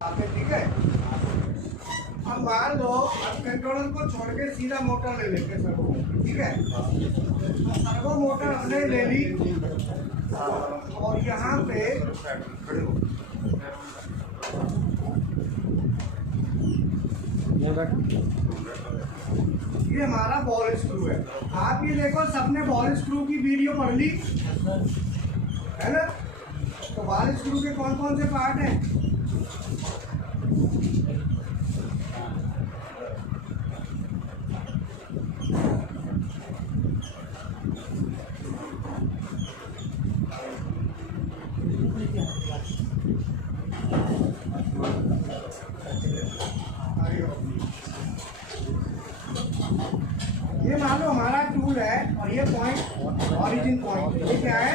ठीक है। अब मान लो अब कंट्रोलर को छोड़ के सीधा मोटर ले लेते हैं सर्वो मोटर, ठीक है। सर्वो मोटर हमने ले ली और यहाँ पे ये हमारा बॉल स्क्रू है। आप ये देखो सबने बॉल स्क्रू की वीडियो पढ़ ली है ना। तो बॉल स्क्रू के कौन कौन से पार्ट हैं? ये मान लो हमारा टूल है और ये पॉइंट ऑरिजिन पॉइंट, ये क्या है?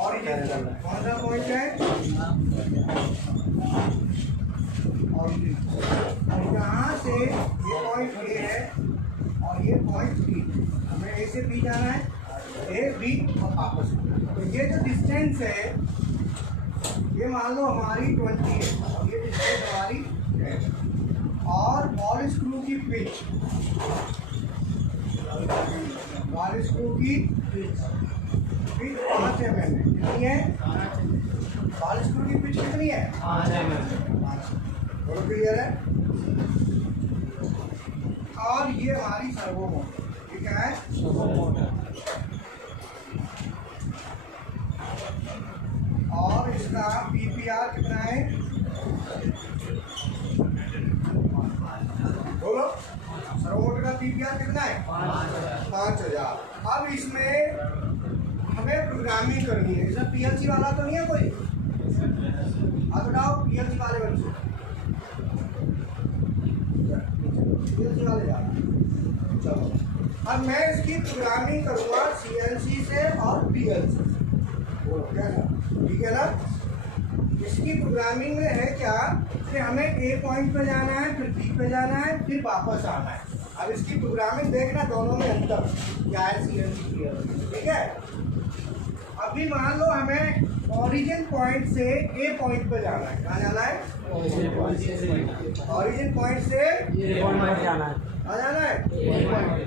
ऑरिजिन। कौन सा पॉइंट है? ऑरिजिन। और यहाँ से ये पॉइंट ए है और ये पॉइंट बी। हमें ए से बी जाना है, ए बी और वापस। तो ये जो डिस्टेंस है ये मान लो हमारी 20 है और ये डिस्टेंस हमारी 10। और बॉल स्क्रू की पिच, बॉल स्क्रू की पिच 5 mm है। कितनी है? बॉल स्क्रू की पिच कितनी है? 5 mm। बोलो क्लियर है। और ये हमारी सर्वो मोटर, ये क्या है? Servo motor. और इसका PPR कितना है? बोलो, सर्वो मोटर का PPR कितना है? 5000। अब इसमें हमें प्रोग्रामिंग करनी है। इसमें PLC वाला तो नहीं है कोई? आप बताओ PLC वाले बच्चे, PLC वाले जा। चलो अब मैं इसकी प्रोग्रामिंग करूँगा CNC से और PLC से। बोलो क्या था? ठीक है ना। इसकी प्रोग्रामिंग में है क्या कि हमें ए पॉइंट पे जाना है, फिर बी पे जाना है, फिर वापस आना है। अब इसकी प्रोग्रामिंग देखना दोनों में अंतर क्या है CNC PLC, ठीक है। अभी मान लो हमें ऑरिजिन पॉइंट से ए पॉइंट पे जाना है। कहाँ जाना है? ऑरिजिन पॉइंट से ए पॉइंट जाना है। कहाँ जाना है?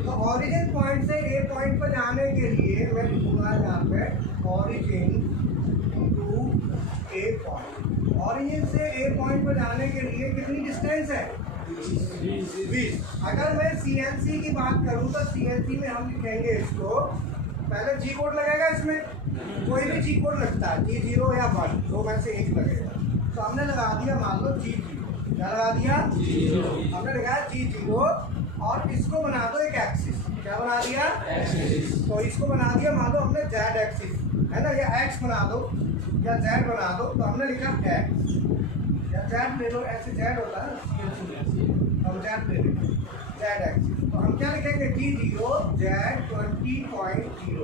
तो ऑरिजिन पॉइंट से ए पॉइंट पे जाने के लिए मैं लिखूंगा यहाँ पे origin to A point. Origin से ए पॉइंट पर जाने के लिए कितनी डिस्टेंस है? 20। अगर मैं CNC की बात करूं तो CNC में हम लिखेंगे इसको, पहले G कोड लगेगा। इसमें कोई भी G कोड लगता है, G0 या 1, दो में से एक लगेगा। तो हमने लगा दिया मान लो G0। क्या लगा दिया? G0। हमने लगाया G0 और इसको बना दो एक एक्सिस। क्या बना दिया? एक्सिस। तो इसको बना दिया मान लो हमने Z एक्सिस है ना, या X बना दो या Z बना दो। तो हमने लिखा X या Z ले लो, ऐसे Z होता है ना, हम Z ले लेंगे Z एक्सिस। तो हम क्या लिखेंगे? G0 Z 20.0।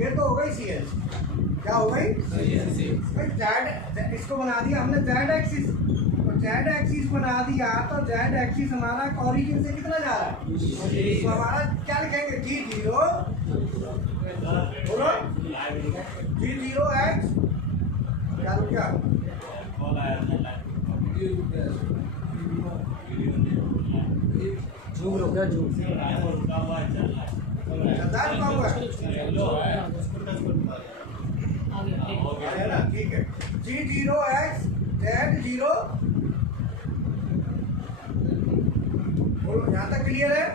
ये तो हो गई CNC। क्या हो गई? Z। इसको बना दिया हमने Z एक्सिस। तो Z एक्सिस बना दिया तो Z एक्सिस हमारा ऑरिजिन से कितना जा रहा है? तो हमारा क्या लिखेंगे? G0 बोलो G0X क्या रुक गया? झूम लो क्या? झूम है ना, ठीक है। G0X Z0 बोलो, यहाँ तक क्लियर है?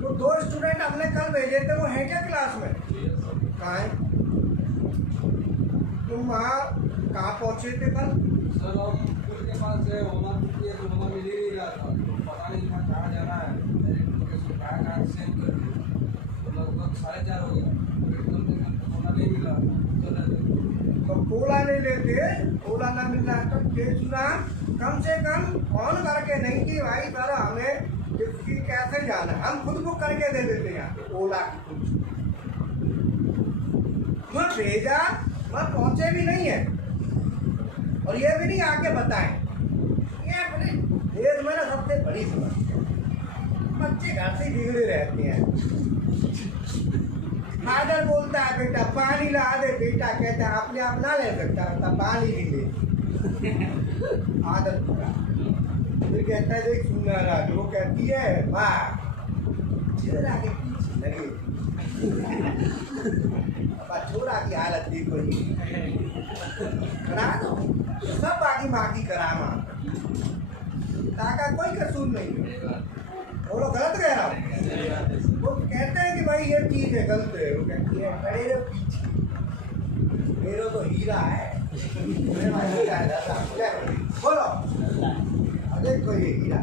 तो 2 स्टूडेंट अपने कल भेजे थे, वो है क्या क्लास में? कहाँ है? तुम वहाँ कहाँ पहुँचे थे कल? सर और स्कूल के पास से होमवर्क किए तो होमवर्क मिल ही नहीं रहा था। तो पता नहीं मैं कहाँ जाना है, मेरे लोकेशन कहाँ सेंड कर दिया। तो लगभग 4:30 हो गया, होमवर्क नहीं मिला। तो बोला नहीं लेते, बोला ना मिल रहा तो सुना कम से कम फोन करके नहीं कि भाई सर हमें इसकी कैसे जाना है, हम खुद बुक करके दे देते हैं ओला की। मैं भेजा, मैं पहुंचे भी नहीं है और ये भी नहीं आके बताएं। ये अपने देश में ना सबसे बड़ी समस्या, बच्चे घर से बिगड़े रहते हैं। फादर बोलता है बेटा पानी ला दे, बेटा कहता है अपने आप ना ले सकता, कहता पानी भी ले। आदत पड़ा। फिर कहता है देख सुनना रहा, तो वो कहती है माँ छोरा के पीछे लगे। अब छोरा की हालत देखो जी, करा दो सब बाकी माँ की करामा, ताका कोई कसूर नहीं है। वो लोग गलत कह रहा हूँ। वो कहते हैं कि भाई ये चीज है गलत है, वो कहती है अरे रे पीछे मेरा तो हीरा है। बोलो देखो ये हीरा,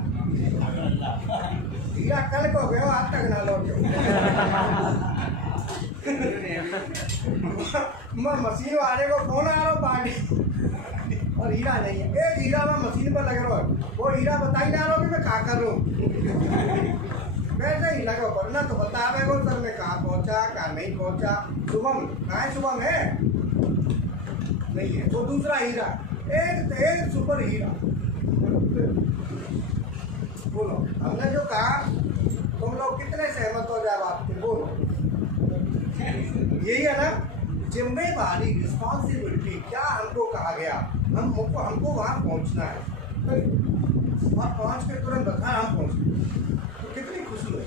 हीरा कल को गयो आज तक ना लौटे। मशीन वाले को फोन आ रहा पार्टी और हीरा नहीं है। एक हीरा मैं मशीन पर लग रहा हूँ, वो हीरा बता ही ना रहा कि मैं कहाँ कर रहा हूँ। वैसे ही लगा वरना तो बता रहे हो सर मैं कहाँ पहुँचा कहाँ नहीं पहुँचा। शुभम कहाँ है? शुभम है नहीं है, वो दूसरा हीरा, एक सुपर हीरा। बोलो हमने जो कहा तुम लोग कितने सहमत हो जाए बात पे? बोलो यही है ना जिम्मेदारी, रिस्पॉन्सिबिलिटी। क्या हमको कहा गया, हमको वहाँ पहुँचना है और पहुँच के तुरंत बता हम पहुँच गए तो कितनी खुशी है।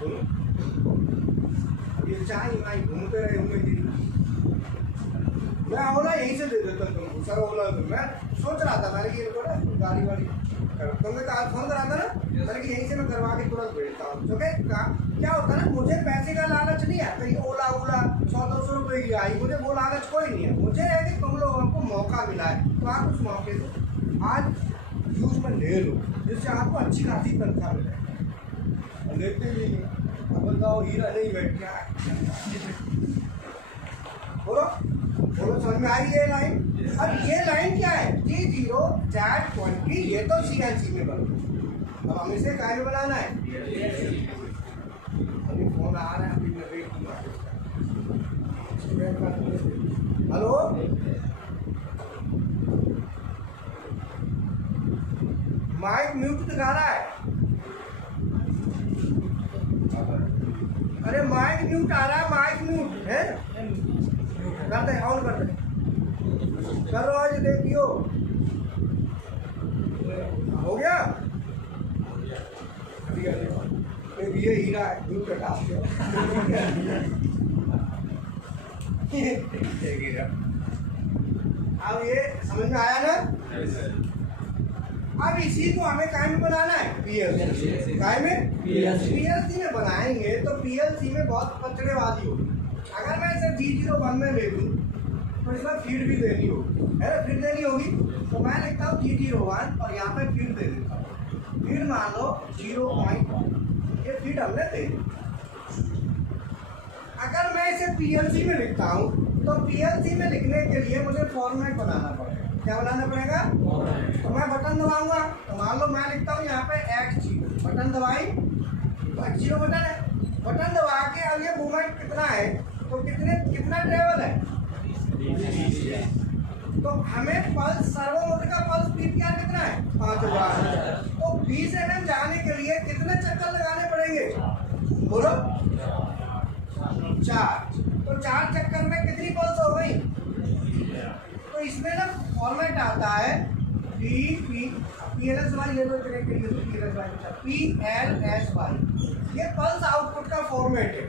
बोलो ये चाय वाई घूमते रहे होंगे, मैं ओला यहीं से दे देता तुमको सर। ओला तो मैं सोच रहा था मैंने कि इनको ना गाड़ी वाड़ी तुमने कहा फोन करा था ना, मैंने कि यहीं से मैं करवा के तुरंत भेजता हूँ। तो क्या होता है ना, मुझे पैसे का लालच नहीं है, कहीं ओला 100-200 रुपये की आई, मुझे वो लालच कोई नहीं है। मुझे है कि तुम लोगों को मौका मिला है तो आप उस मौके को आज यूज में ले लो, जिससे आपको अच्छी खासी तनख्वाह मिले। लेते ही नहीं, अब बताओ हीरा नहीं बैठ गया। बोलो बोलो समझ में आई ये लाइन? अब ये लाइन क्या है? T0-20, ये तो CNC में बनो। अब हमें इसे काय में बनाना है? अभी फोन आ रहा है, अभी मैं वेट कर रहा हूँ। हेलो माइक म्यूट दिखा रहा है। अरे माइक म्यूट आ रहा है, माइक म्यूट है, करते ऑन कर दे, करो आज देखियो हो गया। ये हीरा है, म्यूट हटा दो। अब ये समझ में आया ना? अब इसी को हमें काय में बनाना है? PLC। काय में? PLC में बनाएंगे तो PLC में बहुत पचड़े वाली होगी। अगर मैं इसे G01 में ले लूँ तो इसमें फीड भी देनी होगी, है ना? फीड देनी होगी तो मैं लिखता हूँ G01 और यहाँ पे फीड दे देता हूँ। फीड मान लो 0.1, ये फीड हमने दे दी। अगर मैं इसे PLC में लिखता हूँ तो PLC में लिखने के लिए मुझे फॉर्मेट बनाना पड़ेगा। क्या बनाना पड़ेगा? तो मैं बटन दबाऊंगा तो मान लो मैं लिखता हूँ यहाँ पे X0, बटन दबाई, X0 बटन है, बटन दबा के अब ये मूवमेंट कितना है तो कितना ट्रेवल है, तो हमें पल्स सर्वो मोटर का पल्स PPR कितना है? 5000। तो 20 mm जाने के लिए कितने चक्कर लगाने पड़ेंगे? बोलो 4। तो 4 चक्कर में कितनी पल्स हो गई? तो इसमें ना फॉर्मेट आता है PLSY ले लो PLSY, ये पल्स आउटपुट का फॉर्मेट है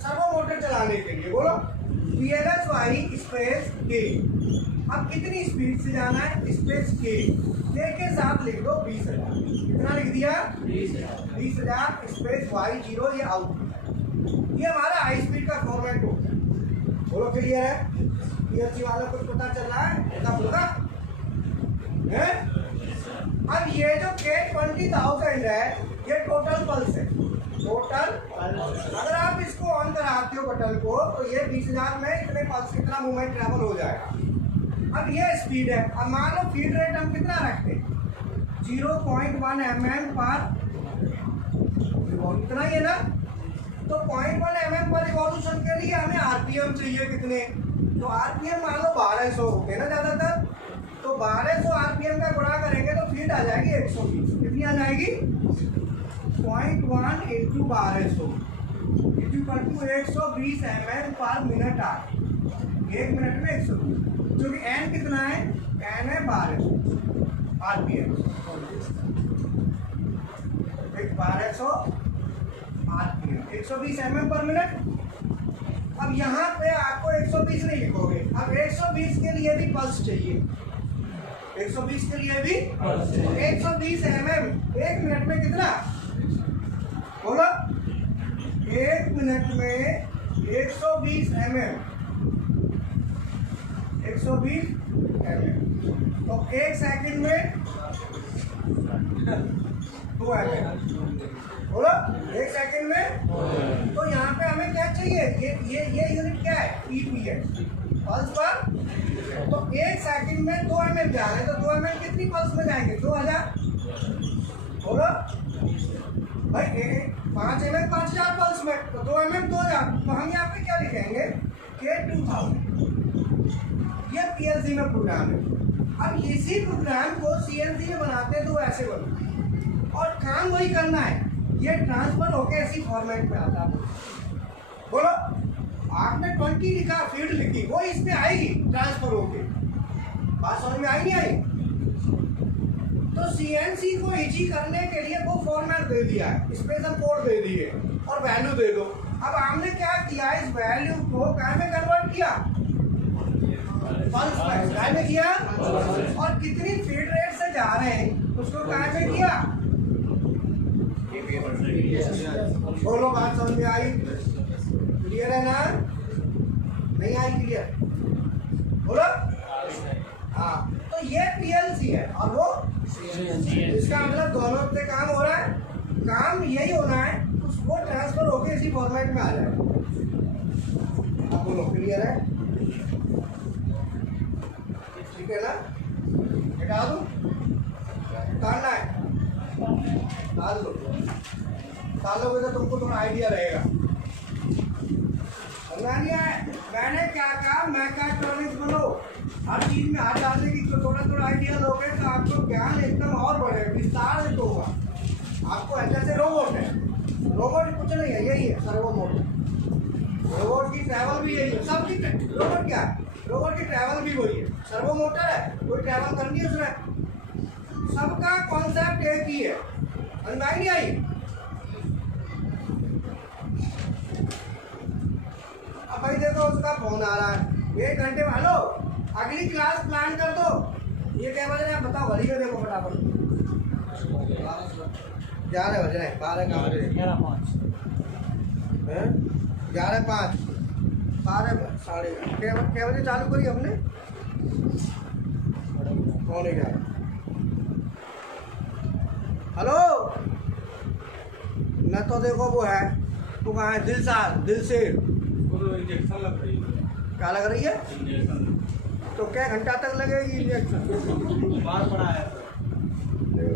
सर्वो मोटर चलाने के लिए। बोलो PLSY स्पेस K। अब कितनी स्पीड से जाना है? स्पेस K के साथ लिख दो 20,000। कितना लिख दिया? 20,000 स्पेस Y0, ये आउटपुट है। ये हमारा हाई स्पीड का फॉर्मेट होता है। बोलो क्लियर है? PLC वाला कुछ पता चल रहा है? ऐसा बोला है? अब ये जो K20,000 है ये टोटल पल्स है, टोटल। अगर आप इसको ऑन कराते हो बटन को तो ये 20,000 में इतने पल्स कितना मूवमेंट ट्रैवल हो जाएगा। अब ये स्पीड है। अब मान लो फीड रेट हम कितना रखते हैं? 0.1 mm पर, इतना ही है ना? तो 0.1 mm पर रिवॉल्यूशन के लिए हमें RPM चाहिए कितने? तो RPM मान लो 1200 होते हैं ना ज़्यादातर, तो 1200 RPM का गुणा करेंगे तो फीड आ जाएगी 120। कितनी आ जाएगी? 0.1 × 1200, is equal to 120 mm per minute आ, 1 मिनट में 120, जो कि n कितना है, n है 1200 RPM, 1200 RPM, 120 mm per minute. अब यहाँ पे आपको 120 नहीं लिखोगे, अब 120 के लिए भी पल्स चाहिए, 120 के लिए भी 120 mm 1 मिनट में कितना बोलो, 1 मिनट में 120 mm, 120 mm, तो 1 सेकंड में 2 mm बोलो, 1 सेकंड में। तो यहाँ पे हमें क्या चाहिए, ये यूनिट क्या है, pps, पल्स पर। तो 1 सेकंड में 2 mm जा रहे हैं, तो 2 mm कितनी पल्स में जाएंगे, 2000 बोलो भाई, 5 mm 5000 पल्स में, तो 2 mm 2000। तो हम यहाँ पे क्या लिखेंगे, K2000, ये पीएलसी में प्रोग्राम है। अब इसी प्रोग्राम को सीएनसी में बनाते हैं तो ऐसे बनता और काम वही करना है, ये ट्रांसफर होके इसी फॉर्मेट में आता है। बोलो, आपने 20 लिखा, फील्ड लिखी, वो इस पे आएगी ट्रांसफर होके, बात समझ में आई नहीं आई। तो सीएनसी को इजी करने के लिए वो फॉर्मेट दे दिया है, स्पेशल कोड दे दिए और वैल्यू दे दो। अब हमने क्या किया, इस वैल्यू को क्या में कन्वर्ट किया, पल्स में, क्या में किया, और कितनी फीड रेट से जा रहे हैं उसको क्या में किया। बोलो, बात समझ में आई, क्लियर है ना, नहीं आई क्लियर, बोलो। हाँ, तो ये पीएलसी है और वो, इसका मतलब दोनों पे काम हो रहा है, काम यही होना है, उसको ट्रांसफर होके इसी फॉर्मेट में आ जाए। अब बोलो, क्लियर है, ठीक है ना, हटा दूं, डालना है, डाल दो, डालोगे तो तुमको थोड़ा आइडिया रहेगा। मैंने क्या कहा, मैकेट्रॉनिक्स बनो, हर चीज में हाथ डालने की थोड़ा थोड़ा आइडिया लोगे तो आपको ज्ञान एकदम और बढ़ेगा, विस्तार से होगा आपको। जैसे रोबोट है, रोबोट कुछ नहीं है, यही है सर्वो मोटर, रोबोट की ट्रैवल भी यही है, सबकी रोबोट क्या है, रोबोट की ट्रैवल भी वही है, सर्वो मोटर है, कोई ट्रैवल करनी है उसमें, सबका कॉन्सेप्ट एक ही है, समझ नहीं आई। अब भाई देखो, उसका फोन आ रहा है, 1 घंटे में, हेलो अगली क्लास प्लान कर दो, ये क्या बज रहे हैं बताओ, घड़ी में देखो फटाफट, 11 बज रहे हैं, 12 का बज रहे हैं, 11:05, 12 साढ़े क्या बजे चालू करी हमने, 11:15। हेलो, न तो देखो वो है, वो कहाँ है, दिल से इंजेक्शन लग रही है, क्या लग रही है, तो क्या घंटा तक लगेगी इंजेक्शन, बार पड़ा है,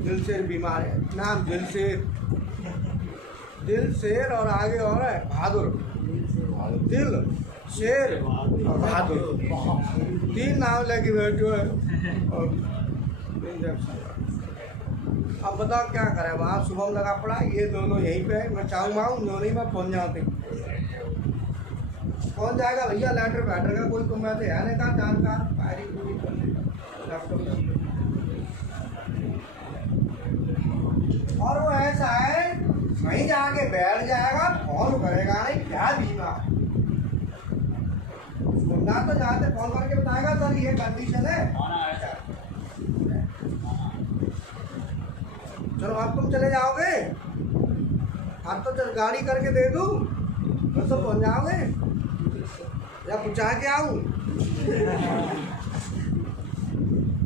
दिल से बीमार है, नाम दिल शेर और आगे और है बहादुर, दिल शेर और बहादुर, 3 नाम लेके बैठो है और इंजेक्शन। अब बताओ क्या करें, वहाँ शुभम लगा पड़ा, ये दोनों यहीं पे, मैं चाहूँगा दोनों ही मैं पहुँच जाते, कौन जाएगा भैया, लेटर बैटर का कोई तुम ऐसे है नहीं कहा जानकार, फायरिंग पूरी करने लैपटॉप। और वो ऐसा है, वहीं जाके बैठ जाएगा, फोन करेगा नहीं, क्या बीमा ना, तो जाते फोन करके बताएगा सर ये कंडीशन है, चलो अब तुम चले जाओगे, अब तो चल गाड़ी करके दे दूँ, बस तो पहुँच जाओगे या पूछा के आऊँ।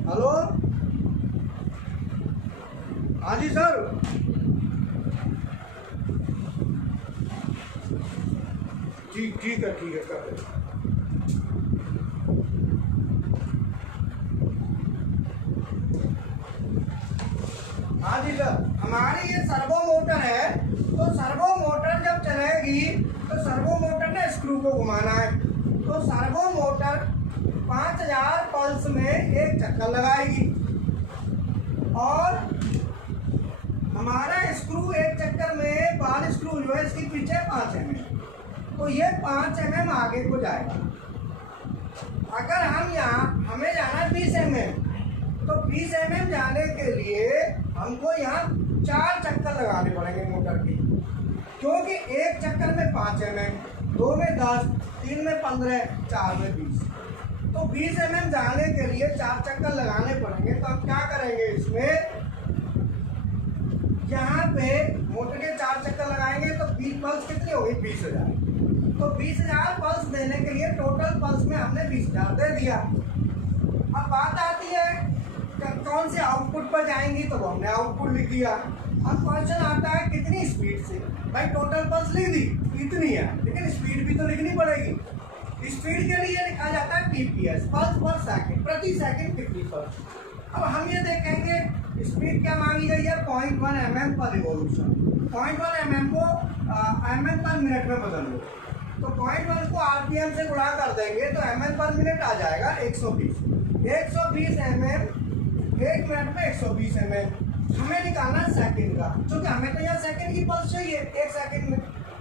हेलो, हाँ जी सर, ठीक है कर दे। हाँ जी सर, हमारी ये सर्वो मोटर है, तो सर्वो मोटर जब चलेगी तो सर्वो मोटर ने स्क्रू को घुमाना है, तो सर्वो मोटर 5000 पल्स में एक चक्कर लगाएगी और हमारा स्क्रू एक चक्कर में बाल स्क्रू जो है इसकी पीछे 5 mm, तो ये 5 mm आगे को जाएगा। अगर हम यहाँ हमें जाना है 20 mm, तो 20 mm जाने के लिए हमको यहाँ 4 चक्कर लगाने पड़ेंगे मोटर के, क्योंकि एक चक्कर में 5 mm, 2 में 10, 3 में 15, 4 में 20। तो 20 mm जाने के लिए 4 चक्कर लगाने पड़ेंगे। तो हम क्या करेंगे, इसमें यहाँ पे मोटर के 4 चक्कर लगाएंगे तो 20 पल्स कितनी होगी, 20,000। तो 20,000 पल्स देने के लिए टोटल पल्स में हमने 20,000 दे दिया। अब बात आती है कौन से आउटपुट पर जाएंगी, तो वो हमने आउटपुट लिख दिया। अब क्वेश्चन आता है कितनी स्पीड से, भाई टोटल पल्स लिख दी इतनी है, लेकिन स्पीड भी तो लिखनी पड़ेगी। स्पीड के लिए लिखा जाता है पीपीएस, पल्स पर सेकंड, प्रति सेकंड कितनी पल्स। अब हम ये देखेंगे स्पीड क्या मांगी गई है, 0.1 mm पर रिवॉल्यूशन। 0.1 mm को mm पर मिनट में बदल लो, तो 0.1 को आरपीएम से गुणा कर देंगे तो mm पर मिनट आ जाएगा 120 mm, 1 मिनट में 120 mm। हमें निकालना सेकंड का, क्योंकि हमें तो यहाँ सेकंड की पल्स चाहिए 1 सेकंड में।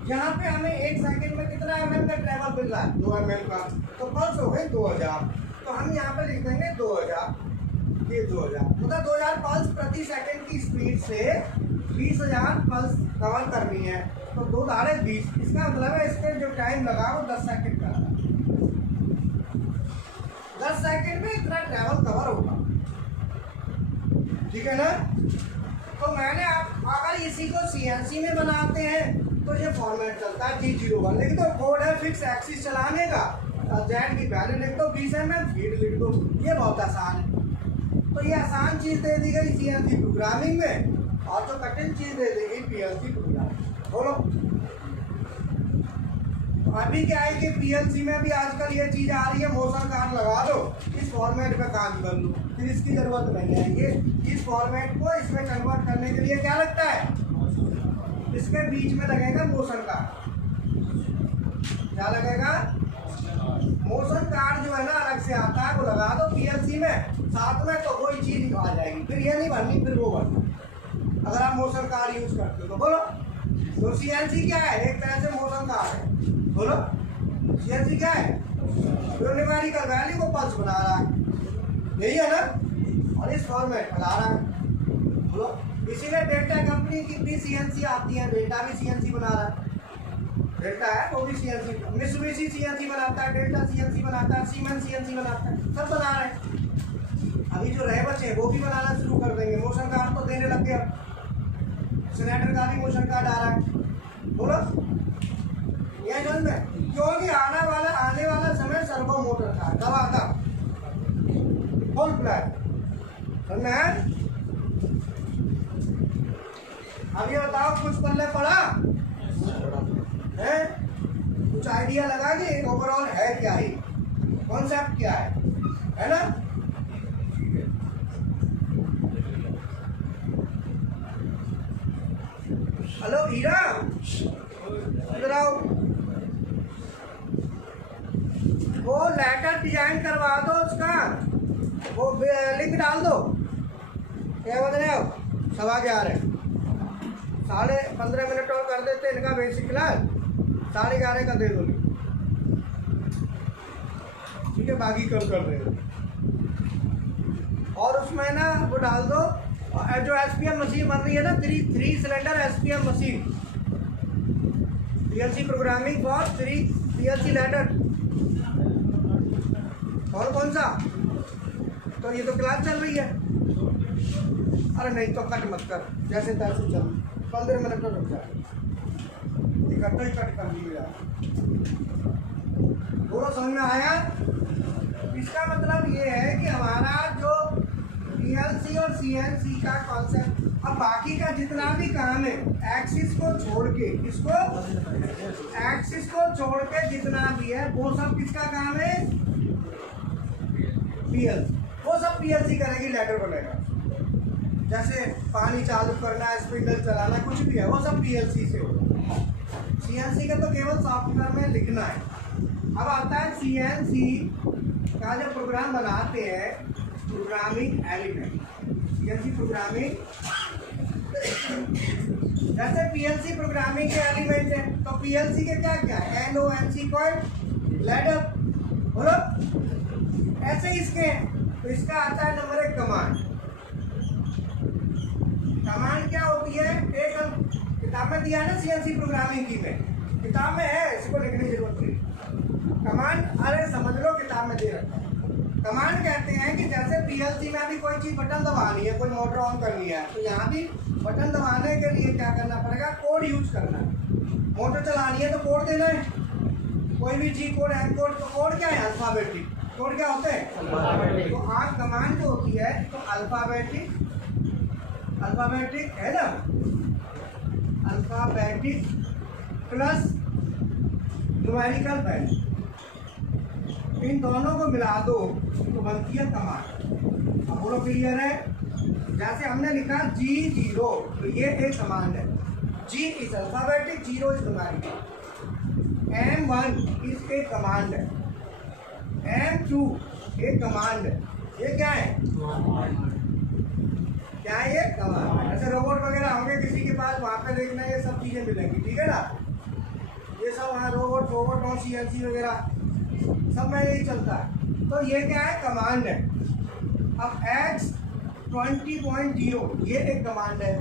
यहाँ पे हमें 1 सेकंड में कितना mm का ट्रेवल मिल रहा है, 2 mm का, तो पल्स हो गई 2000। तो हम यहाँ पे लिख देंगे 2000, ये 2000 मतलब 2000 पल्स प्रति सेकंड की स्पीड से 20,000 पल्स कवर करनी है। तो 2 धारे 20, इसका मतलब है इसमें जो टाइम लगा वो 10 सेकंड का लगा। 10 सेकंड में इतना ट्रैवल कवर होगा, ठीक है ना। तो मैंने आप अगर इसी को सीएनसी में बनाते हैं तो ये फॉर्मेट चलता है G01, लेकिन तो कोड है फिक्स एक्सिस चलाने का, जेड की वैल्यू लिख दो, 20 mm स्पीड लिख दो, ये बहुत आसान है। तो ये आसान चीज़ दे दी गई सीएनसी प्रोग्रामिंग में, और जो कठिन चीज़ दे दी गई पीएलसी प्रोग्रामिंग। बोलो अभी क्या है कि पीएलसी में भी आजकल ये चीज़ आ रही है, मोशन कार्ड लगा दो, इस फॉर्मेट में काम कर लो, फिर इसकी ज़रूरत नहीं है। ये इस फॉर्मेट को इसमें कन्वर्ट करने के लिए क्या लगता है, इसके बीच में लगेगा मोशन कार्ड। क्या लगेगा, मोशन कार्ड जो है ना अलग से आता है, वो लगा दो पीएलसी में साथ में, तो वही चीज़ आ जाएगी। फिर ये नहीं भरनी, फिर वो भरना, अगर आप मोशन कार्ड यूज करते हो तो। बोलो तो सीएनसी क्या है, एक तरह से मोशन कार्ड है। बोलो सीएनसी क्या है, जो न्यूमेरिकल वैल्यू को पल्स बना रहा है, यही है ना, और इस फॉर्मेट में ला रहा है। बोलो इसीलिए डेल्टा कंपनी की भी सीएनसी आती है, डेल्टा भी सीएनसी बना रहा है, डेल्टा है वो भी सीएनसी, मित्सुबिशी सीएनसी बनाता है, डेल्टा सीएनसी बनाता है, सीमेंस सीएनसी बनाता है, सब बना रहे हैं। अभी जो रहे बचे वो भी बनाना शुरू कर देंगे, मोशन कार्ड तो देने लग गया, सिनेटर का भी मोशन कार्ड आ रहा है। बोलो ये जन में, क्योंकि आने वाला समय सर्वो मोटर का कब आता, फुल फ्लैट समझ है। अब ये बताओ कुछ पल्ले पड़ा है, कुछ आइडिया लगा कि ओवरऑल है क्या ही, कॉन्सेप्ट क्या है ना। हेलो हीरा, इधर आओ, वो लेटर डिजाइन करवा दो, उसका वो लिंक डाल दो। क्या बता रहे हो, 11:15, 15.5 मिनट और कर देते इनका बेसिक क्लास, 11:30 का दे दो, ठीक है, बाकी कल कर देंगे। और उसमें ना वो डाल दो जो एसपीएम मशीन बन रही है ना, 3 cylinder SPM machine, PLC programming for 3 PLC letter. और कौन सा, तो ये तो क्लास चल रही है। अरे नहीं तो कट मत कर, जैसे तैसे चल, 15 मिनट तो रुक जाए, इकट्ठा ही कट कर लिया। पूरा समझ में आया। इसका मतलब ये है कि हमारा जो पीएलसी और सीएनसी का कॉन्सेप्ट, अब बाकी का जितना भी काम है एक्सिस को छोड़ के, इसको एक्सिस को छोड़ के जितना भी है वो सब किसका काम है, पीएलसी, वो सब पीएलसी करेगी, लेटर बनेगा। जैसे पानी चालू करना, स्प्रिंकलर चलाना, कुछ भी है वो सब पीएलसी से होगा। सीएनसी का तो केवल सॉफ्टवेयर में लिखना है। अब आता है सीएनसी का जो प्रोग्राम बनाते हैं, प्रोग्रामिंग एलिमेंट, सीएनसी प्रोग्रामिंग जैसे पीएलसी प्रोग्रामिंग के एलिमेंट है, तो पीएलसी के क्या क्या है, NONC कॉइल लैडर, बोलो। ऐसे ही इसके हैं, तो इसका आता है नंबर 1 कमांड। कमांड क्या होती है, एक किताब में दिया है ना सीएनसी प्रोग्रामिंग की, में किताब में है, इसको लिखने की जरूरत नहीं। कमांड अरे समझ लो, किताब में दे रखा है। कमांड कहते हैं कि जैसे पीएलसी में अभी कोई चीज बटन दबानी है, कोई मोटर ऑन करनी है, तो यहाँ भी बटन दबाने के लिए क्या करना पड़ेगा, कोड यूज करना है। मोटर चलानी है तो कोड देना है, कोई भी जी कोड, एम कोड। तो कोड क्या है, अल्फाबेटिक। कोड क्या होते हैं, तो आप कमांड जो होती है तो अल्फाबेटिक, अल्फाबेटिक है ना, अल्फाबेटिक प्लस न्यूमेरिकल वैल्यू, इन दोनों को मिला दो तो बनती है कमांड। अब बोलो क्लियर है। जैसे हमने लिखा G0, तो ये एक कमांड है। G is alphabetic, 0 is numerical. M1 is एक कमांड है, M2 एक कमांड है। ये क्या है, क्या है ये कमांड। ऐसे रोबोट वगैरह होंगे किसी के पास, वहाँ पे देखना ये सब चीजें मिलेंगी, ठीक है ना। ये सब वहाँ रोबोट और CNC वगैरह सब में यही चलता है। तो ये क्या है, कमांड है। अब X20.0 ये एक कमांड है,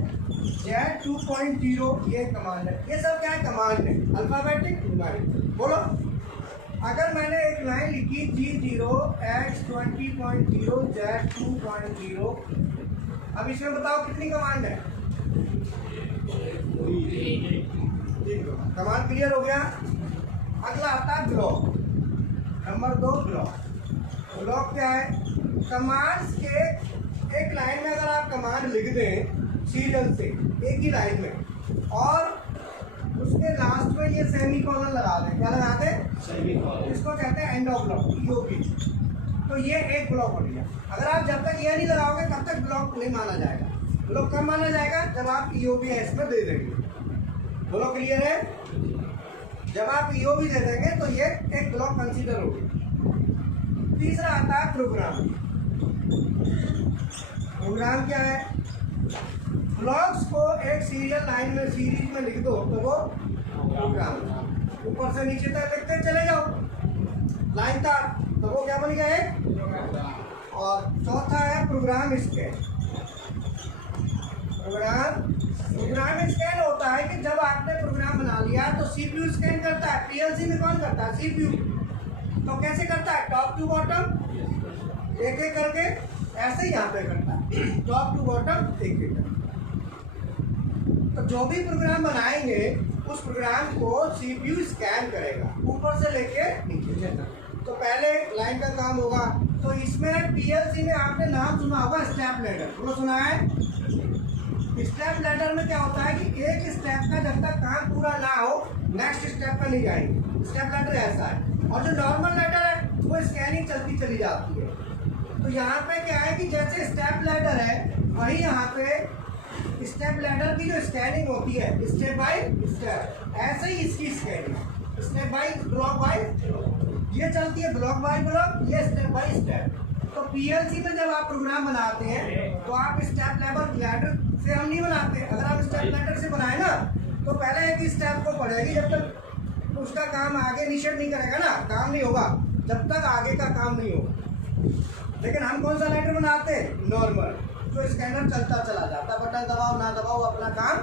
Z2.0 ये एक कमांड है। ये सब क्या है, कमांड है, अल्फाबेटिक न्यूमेरिकल। बोलो, अगर मैंने एक लाइन लिखी G0 X20.0 Z2.0, अब इसमें बताओ कितनी कमांड है, कमांड क्लियर हो गया। अगला आता है ब्लॉक, नंबर 2 ब्लॉक। ब्लॉक क्या है, कमांड्स के एक लाइन में अगर आप कमांड लिख दें सीरियल से एक ही लाइन में, और उसके लास्ट में ये सेमीकोलन लगा दें, क्या लगा दें, सेमीकोलन। इसको कहते हैं एंड ऑफ ब्लॉक, EOB। तो ये एक ब्लॉक हो गया। अगर आप जब तक ये नहीं लगाओगे तब तक ब्लॉक नहीं माना जाएगा। ब्लॉक कब माना जाएगा, जब आप EOB इसमें दे देंगे। बोलो क्लियर है। जब आप EOB दे देंगे तो ये एक ब्लॉक कंसीडर होगी। तीसरा आता है प्रोग्राम। प्रोग्राम क्या है, ब्लॉक्स को एक सीरियल लाइन में, सीरीज में लिख दो तो वो प्रोग्राम। ऊपर से नीचे तक लिखते चले जाओ लाइन तक, तो वो क्या बन गया है। और चौथा है प्रोग्राम स्कैन। प्रोग्राम स्कैन होता है कि जब आपने प्रोग्राम बना लिया तो CPU स्कैन करता है। पीएलसी में कौन करता है, CPU। तो कैसे करता है, टॉप टू बॉटम एक एक करके, ऐसे ही यहाँ पे करता है, टॉप टू बॉटम एक एक करके। तो जो भी प्रोग्राम बनाएंगे उस प्रोग्राम को CPU स्कैन करेगा, ऊपर से लेके नीचे तक। तो पहले लाइन का काम होगा। तो इसमें पीएलसी में आपने नाम सुना होगा, स्टेप लैडर। वो सुना है। स्टेप लैडर में क्या होता है कि एक स्टेप का जब तक काम पूरा ना हो नेक्स्ट स्टेप पर नहीं जाएंगे। स्टेप लैडर ऐसा है। और जो नॉर्मल लैडर है वो स्कैनिंग चलती चली जाती है। तो यहाँ पे क्या है कि जैसे स्टेप लैडर है, वही यहाँ पे स्टेप लैडर की जो स्कैनिंग होती है स्टेप बाय स्टेप, ऐसे ही इसकी scanning step by block bye, ये चलती है ब्लॉक बाय ब्लॉक, ये स्टेप बाय स्टेप। तो पीएलसी में जब आप प्रोग्राम बनाते हैं तो आप स्टेप लैडर से हम नहीं बनाते। अगर आप स्टेप लैडर से बनाए ना तो पहले एक ही स्टेप को पढ़ेगी, जब तक उसका काम आगे इनिशिएट नहीं करेगा ना, काम नहीं होगा जब तक आगे का काम नहीं होगा। लेकिन हम कौन सा लैडर बनाते हैं, नॉर्मल, जो स्कैनर चलता चला जाता, बटन दबाओ ना दबाओ अपना काम।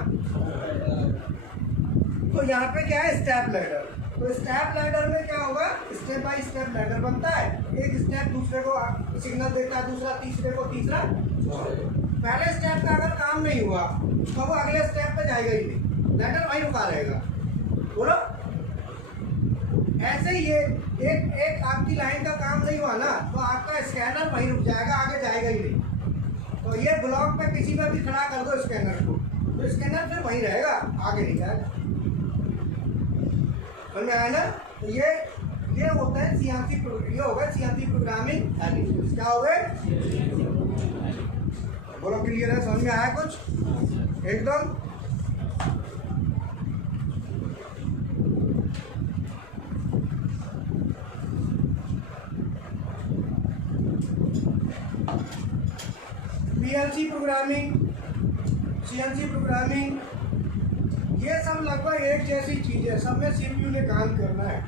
तो यहाँ पे क्या है, स्टेप लैडर। तो स्टेप लैडर में क्या होगा, स्टेप बाय स्टेप लैडर बनता है। एक स्टेप दूसरे को सिग्नल देता है, दूसरा तीसरे को, तीसरा। पहले स्टेप का अगर काम नहीं हुआ तो वो अगले स्टेप पे जाएगा ही नहीं, लैडर वहीं रुका रहेगा। बोलो, ऐसे ही ये एक आपकी लाइन का काम नहीं हुआ ना तो आपका स्कैनर वहीं रुक जाएगा, आगे जाएगा ही नहीं। तो ये ब्लॉक पे किसी पे भी खड़ा कर दो स्कैनर को, तो स्कैनर फिर वहीं रहेगा, आगे नहीं जाएगा। समझ में आया ना। तो ये होता है सीएनसी, ये होगा सीएनसी प्रोग्रामिंग एलिमेंट्स। क्या हो गए, बोलो क्लियर है, समझ में आया कुछ एकदम। पीएलसी प्रोग्रामिंग, सीएनसी प्रोग्रामिंग, ये सब लगभग एक जैसी चीज है, सब में CPU ने काम करना है।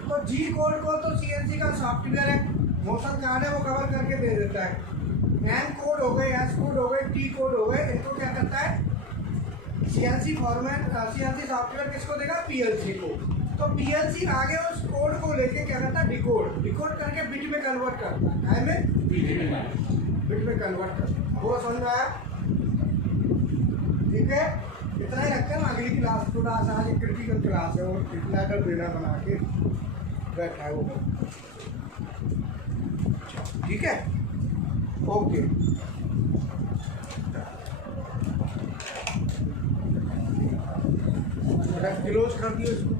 तो जी कोड को तो CNC का सॉफ्टवेयर है, मोशन कार्ड है, वो कवर करके दे देता है। एन कोड हो गए, एस कोड हो गए, टी कोड हो गए, इनको क्या करता है CNC फॉर्मेट, CNC सॉफ्टवेयर किसको देगा, PLC को। तो PLC आगे उस कोड को लेके क्या करता है, डिकोड करके बिट में कन्वर्ट करता है। काय में? बिट में कन्वर्ट करता है। वो समझ में आया? ठीक है, इतना ही रखते हैं ना। अगली क्लास थोड़ा सा आज क्रिटिकल क्लास है, और लेटर देना बना के बैठा है वो। ठीक है, ओके। क्लोज कर दियो इसको।